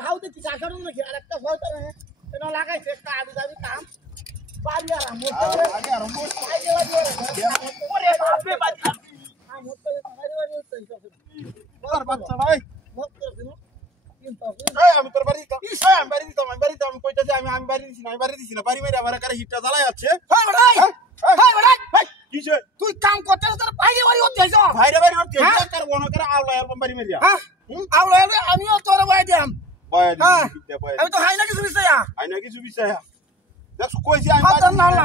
ধাউ দেখি কাকারও নাকি আর একটা ভয়টা না এটা লাগাইছে একটা আবি দাবি কাম বাড়ি আরাম আগে আরাম ওরে বাপ রে বাপ আম হতে বাড়ি বাড়ি হচ্ছে তোর বাচ্চা ভাই মত করছ না কিন্তু এই আমি তোর বাড়ি এই আমি বাড়ি দিতাম কইতাছি আমি বাড়ি দিছি না বাড়ি মেরে আমার কারে হিটটা জ্বালাই আছে হ্যাঁ ভাই ভাই কিছে তুই কাম করতে তোর বাইরে বাড়ি হচ্ছে বাইরে বাড়ি হচ্ছে কার বন করে আওলা এরকম বাড়ি মেরিয়া হ্যাঁ আওলা আমিও তোর বাড়ি দিলাম আমি তো হাই না কিছু বিষয় দেখো কইছি আমি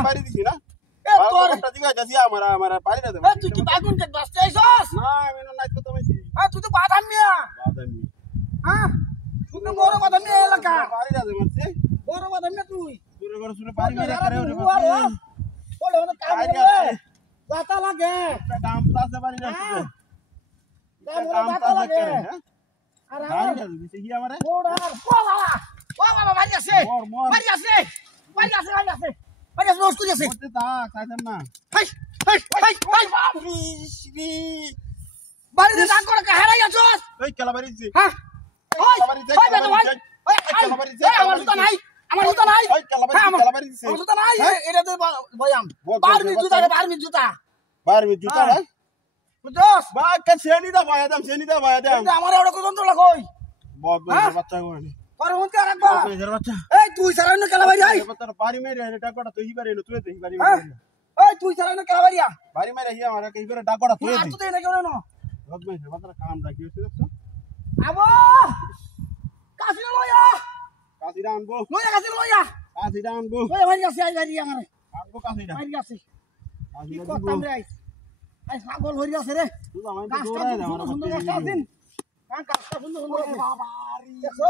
বাড়ি দিছি না এ তোর একটা দিগা যাচ্ছি আমার বাড়ি না দে তুই কি বাগুন কে বাসতে আইছস না আমি না নাইতো তোমাইছি তুই তো বাদাম মিয়া হ্যাঁ তুই তো বড় বাদাম মিয়া এলাকা বাড়ি না দে মারছে বড় বাদাম মিয়া তুই পুরো ঘর শুনে বাড়ি মেরে করে ওরে ওরে ওরে কাম করে জাতা লাগে দাম পাশে বাড়ি যাচ্ছে দাম জাতা লাগে আর বাড়ি না দিছে কি আমারে ওড়ার ও বাবা বাড়ি আছে নষ্ট করে আছে ওতে তা খাইতাম না হাই বাড়িতে দাগ করে হারাই আছস ওই কেলা বাড়িছে হ্যাঁ ওই কেলা বাড়িছে আমার জুতা নাই ওই কেলা বাড়িছে আমার জুতা নাই এটা তো বয়াম বারমি জুতা না বুঝছস বা কে সেনি দা বয়া দাম আমার এড়ো কত লাগই বহুত বাচ্চা কইনি আর হুনতে রাখবা বাচ্চা এই তুই সারা না কেলা বাড়ি আই তোর বাড়ি মেরে টাকাটা তুই বাড়ি এলো তুই দেই বাড়ি এই তুই সারা না কেলা বাড়ি মেরে হিয়া আমার কই করে টাকাটা তুই দেই আর তুই না কেন না রদ মেরে বাতরা কাম রাখি হচ্ছে দেখছ আবো কাশিরা আনবো কাশিরা আনবো ওই বাড়ি আছে আই বাড়ি আমার আনবো কাশিরা বাড়ি আছে কি করতাম রে আই ছাগল হরি আছে রে তুই আমায় তো দৌড়ায় দে আমার সুন্দর গাছটা দিন কাজটা সুন্দর বাবারি দেখছো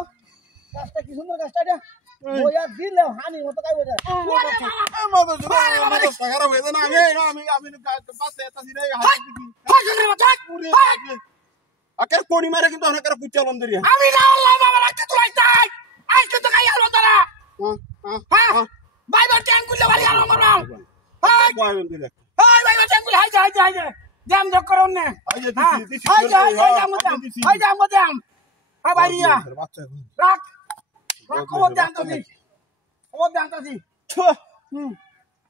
গাছটা কি সুন্দর গাছটা এটা ওয়া দিলে হানি মতো কাই বলে ওরে বাবা মতো সাগর হয়ে না আমি পাশে এতাছি রে হাতি কি হাজরে মত পুরে আকের কোনি মারে কিন্তু অনেক পুচ্চা বন্ধরি আমি না আল্লাহ বাবা রাখতে তো আইতে তো কাই আলো তারা হ্যাঁ বাইবার ট্যাঙ্ক গুলো বাড়ি আলো মারাম হাই বাই বন্ধরি হাই বাইবার ট্যাঙ্ক গুলো হাই যা দাম দেখ করন না হাই দাম হ্যাঁ ভাইয়া রাখ খবর জানতাছি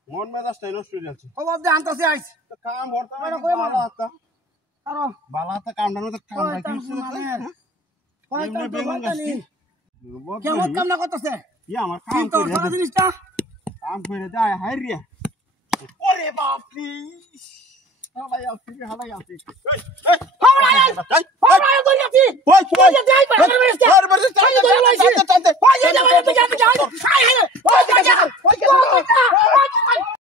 মন মেজাজটা নষ্ট হয়ে যাচ্ছে খবর জানতাছি আইস কাম বর্তমানে ভালো আতা আরো ভালো আতা কামটা তো কাম রাখিস কেমন কাম না করতেছে ই আমার কাম করে সারা জিনিসটা কাম করে যায় হাইরিয়া ওরে বাপ রে হালাই আসি হালাই ধরে আছি ওই যাই